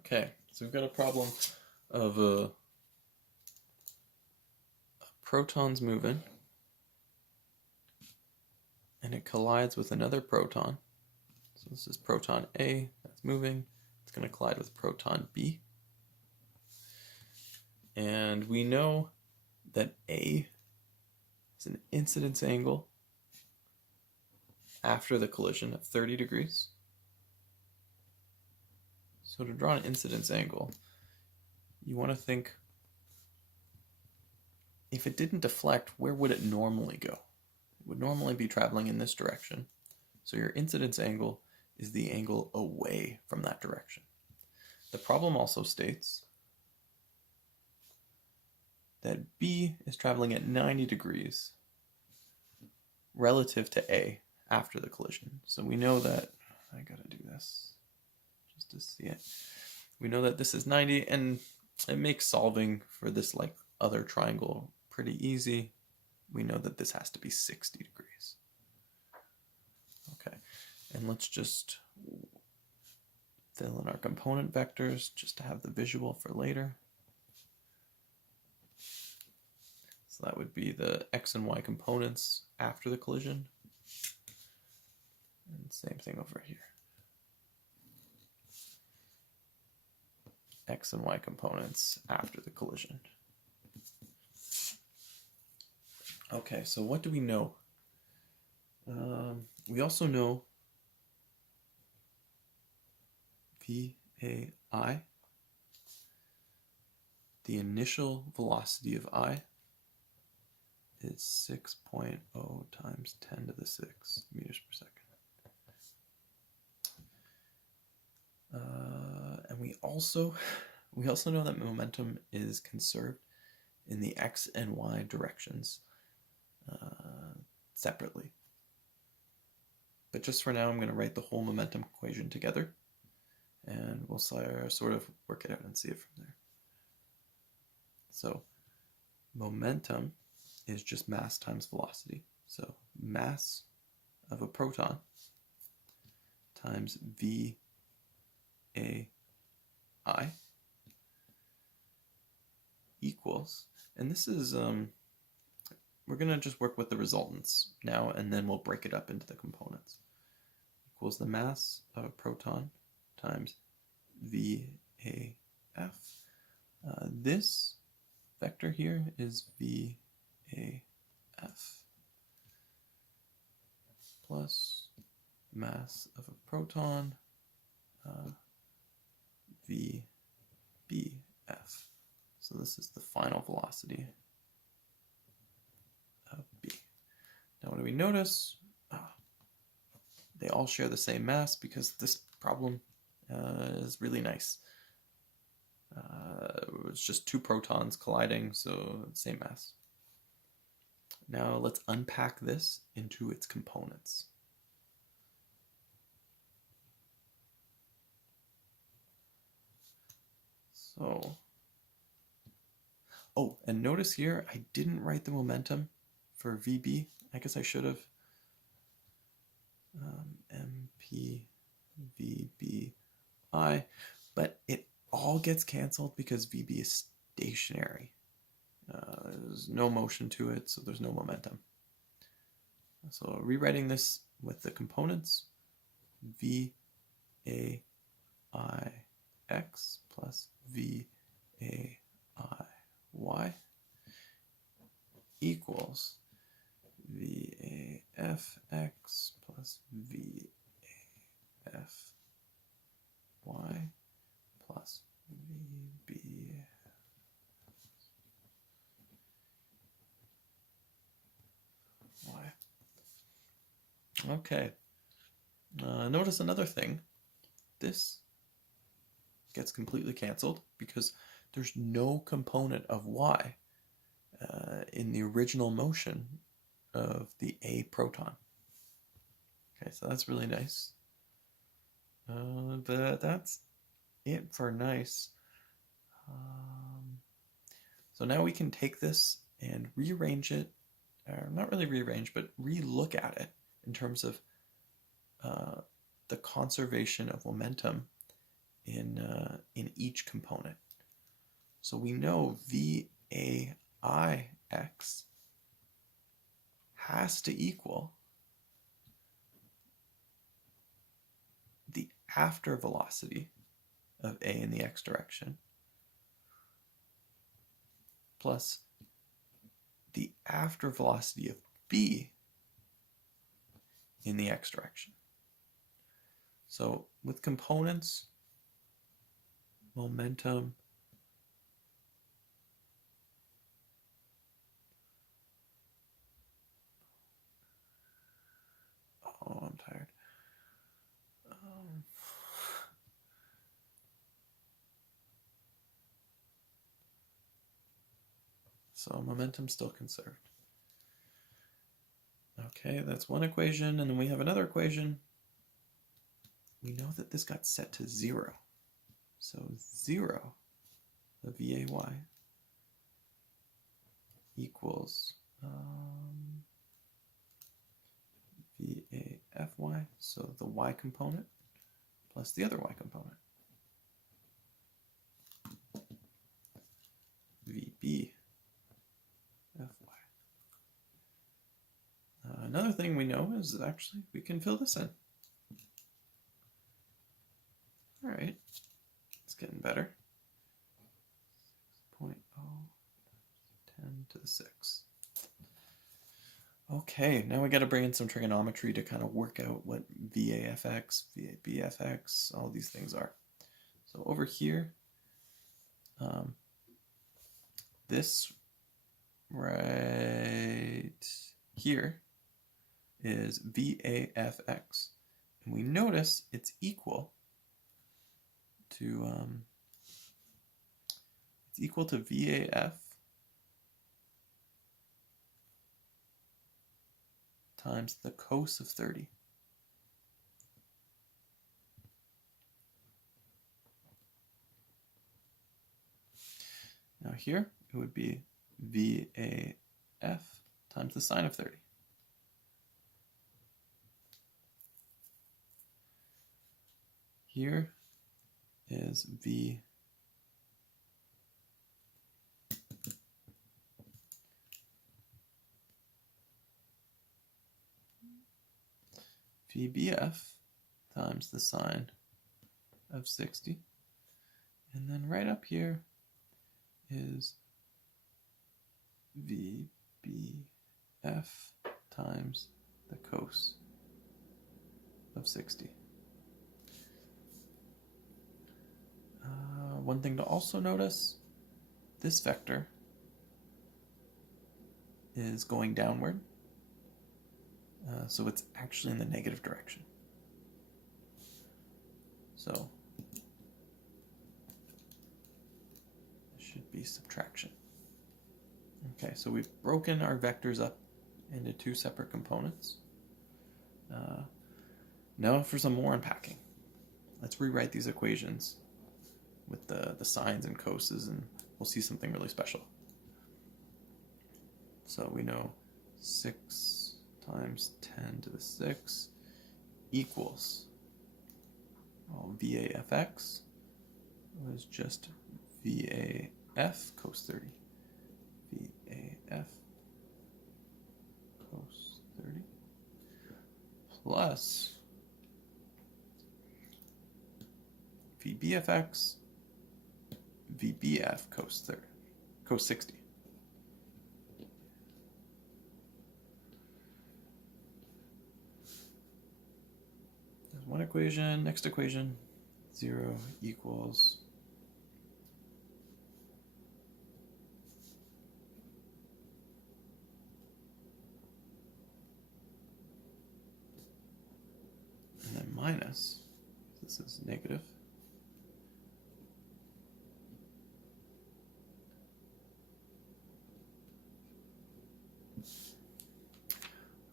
Okay, so we've got a problem of a proton's moving, and it collides with another proton. So this is proton A that's moving. It's going to collide with proton B. And we know that A is an incidence angle after the collision of 30 degrees. So to draw an incidence angle, you want to think, if it didn't deflect, where would it normally go? It would normally be traveling in this direction. So your incidence angle is the angle away from that direction. The problem also states that B is traveling at 90 degrees relative to A after the collision. So we know that, I gotta do this just to see it. We know that this is 90, and it makes solving for this like other triangle pretty easy. We know that this has to be 60 degrees. Okay, and let's just fill in our component vectors just to have the visual for later. So that would be the x and y components after the collision. And same thing over here. X and y components after the collision. Okay, so what do we know? We also know VAI, the initial velocity of I is 6.0 times 10 to the 6 meters per second. And we also know that momentum is conserved in the x and y directions separately. But just for now, I'm going to write the whole momentum equation together, and we'll sort of work it out and see it from there. So momentum is just mass times velocity. So mass of a proton times VAI equals, and this is, we're going to just work with the resultants now, and then we'll break it up into the components. Equals the mass of a proton times VAF. This vector here is VAF plus mass of a proton VBF. So this is the final velocity of B. Now what do we notice? They all share the same mass because this problem is really nice. It's just two protons colliding, so same mass. Now let's unpack this into its components. So, oh, and notice here, I didn't write the momentum for VB. I guess I should have. MPVBI, but it all gets canceled because VB is stationary. There's no motion to it, so there's no momentum. So rewriting this with the components, VAIX plus VAIY equals VAFX plus VAFY plus VB. Okay. Notice another thing. This gets completely canceled because there's no component of y in the original motion of the A proton. Okay, so that's really nice. But that's it for nice. So now we can take this and rearrange it, or not really rearrange, but re-look at it in terms of the conservation of momentum in each component. So we know VAIX has to equal the after velocity of A in the x direction plus the after velocity of B in the x direction. So with components, momentum I'm tired. So momentum still conserved. Okay, that's one equation, and then we have another equation. We know that this got set to 0. So 0 of VAY equals VAFY, so the y component plus the other y component. VBFY. Another thing we know is that actually we can fill this in. All right, it's getting better. 6.0 10 to the 6. Okay, now we got to bring in some trigonometry to kind of work out what VAFX, VABFX, all these things are. So over here, this right here is VAFX, and we notice it's equal to VAF times the cos of 30. Now here it would be VAF times the sine of 30. Here is VBF times the sine of 60. And then right up here is VBF times the cos of 60. One thing to also notice, this vector is going downward, so it's actually in the negative direction. So it should be subtraction. Okay, so we've broken our vectors up into two separate components. Now for some more unpacking. Let's rewrite these equations with the sines and coses, and we'll see something really special. So we know 6 times 10 to the 6 equals, well, VAFX was just VAF cos 30. VAF cos 30 plus VBFX VBF cos 60. There's one equation, next equation, 0 equals and then minus, this is negative,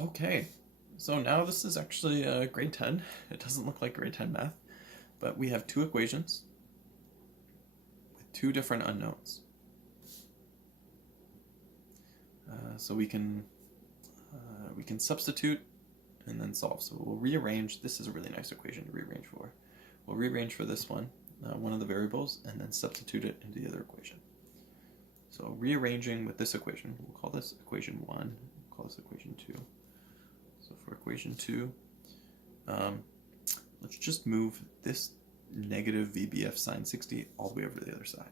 okay, so now this is actually grade 10. It doesn't look like grade 10 math, but we have two equations with two different unknowns. So we can substitute and then solve. So we'll rearrange. This is a really nice equation to rearrange for. We'll rearrange for this one. one of the variables and then substitute it into the other equation. So rearranging with this equation, we'll call this equation 1, we'll call this equation 2. So for equation 2, let's just move this negative VBF sine 60 all the way over to the other side.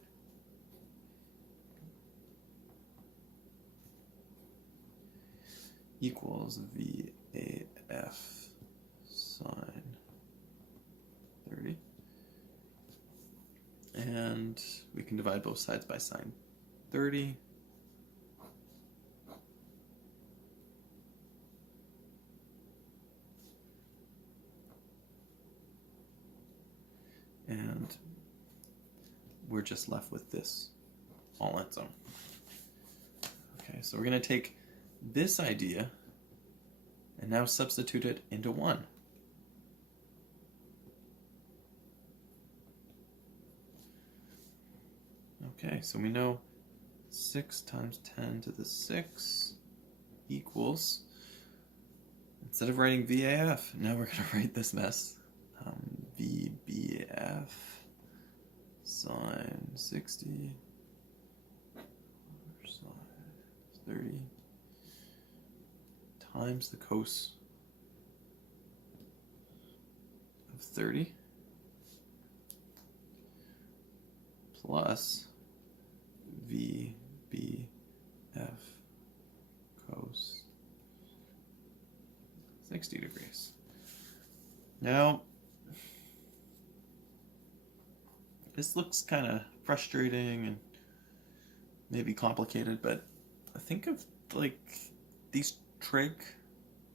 Equals VAF sine 30. And we can divide both sides by sine 30. And we're just left with this all on its own. Okay, so we're going to take this idea and now substitute it into 1. Okay, so we know 6 times 10 to the 6 equals, instead of writing VAF, now we're going to write this mess. VBF sine 60 sine 30 times the cos of 30 plus VBF cos 60 degrees. Now, this looks kind of frustrating and maybe complicated, but think of like these trig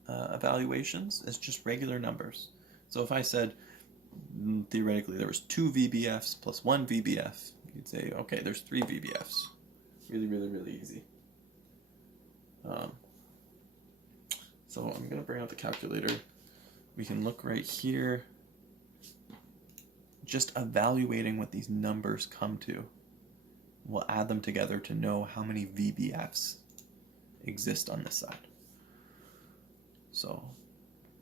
evaluations as just regular numbers. So if I said theoretically there was 2 VBFs plus 1 VBF, you'd say, okay, there's 3 VBFs. Really, really, really easy. So I'm going to bring out the calculator. We can look right here, just evaluating what these numbers come to. We'll add them together to know how many VBFs exist on this side. So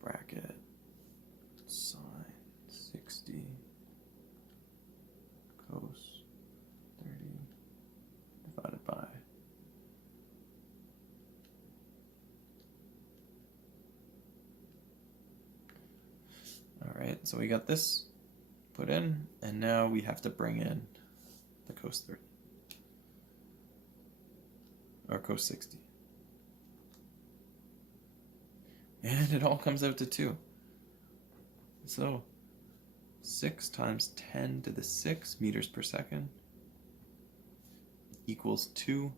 bracket sine 60 cos 30 divided by Alright, so we got this put in, and now we have to bring in the cos 30, or cos 60. And it all comes out to 2. So 6 times 10 to the 6 meters per second equals 2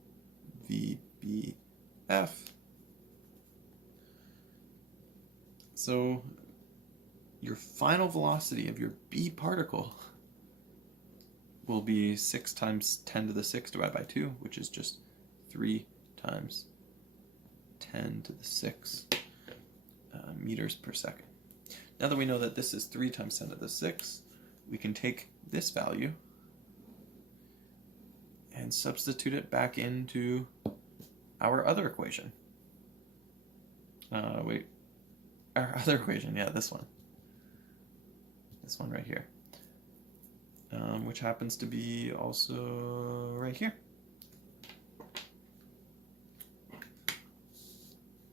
VBF. So your final velocity of your B particle will be 6 times 10 to the 6 divided by 2, which is just 3 times 10 to the 6 meters per second. Now that we know that this is 3 times 10 to the 6, we can take this value and substitute it back into our other equation. Our other equation, yeah, this one. This one right here. Which happens to be also right here.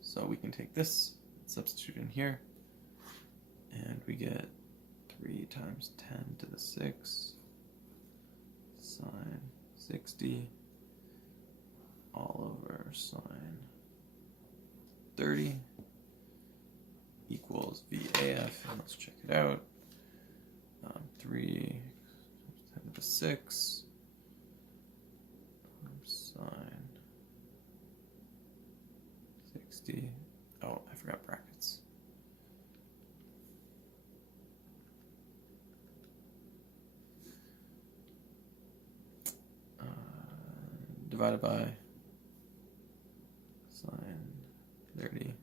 So we can take this, substitute in here, and we get 3 times 10 to the 6 sine 60 all over sine 30 equals VAF, and let's check it out. 3 10 to the 6 sine 60. Oh, I forgot brackets. Divided by sine 30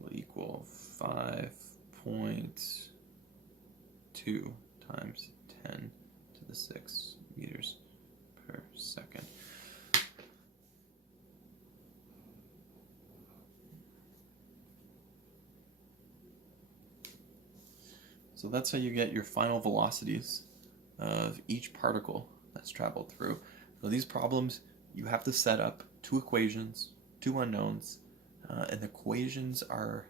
will equal 5.2 times 10 to the 6 meters per second. So that's how you get your final velocities of each particle that's traveled through. So these problems, you have to set up two equations, two unknowns, and the equations are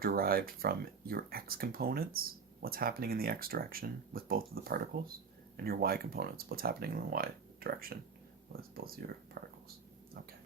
derived from your x components, what's happening in the x direction with both of the particles, and your y components, what's happening in the y direction with both your particles. Okay.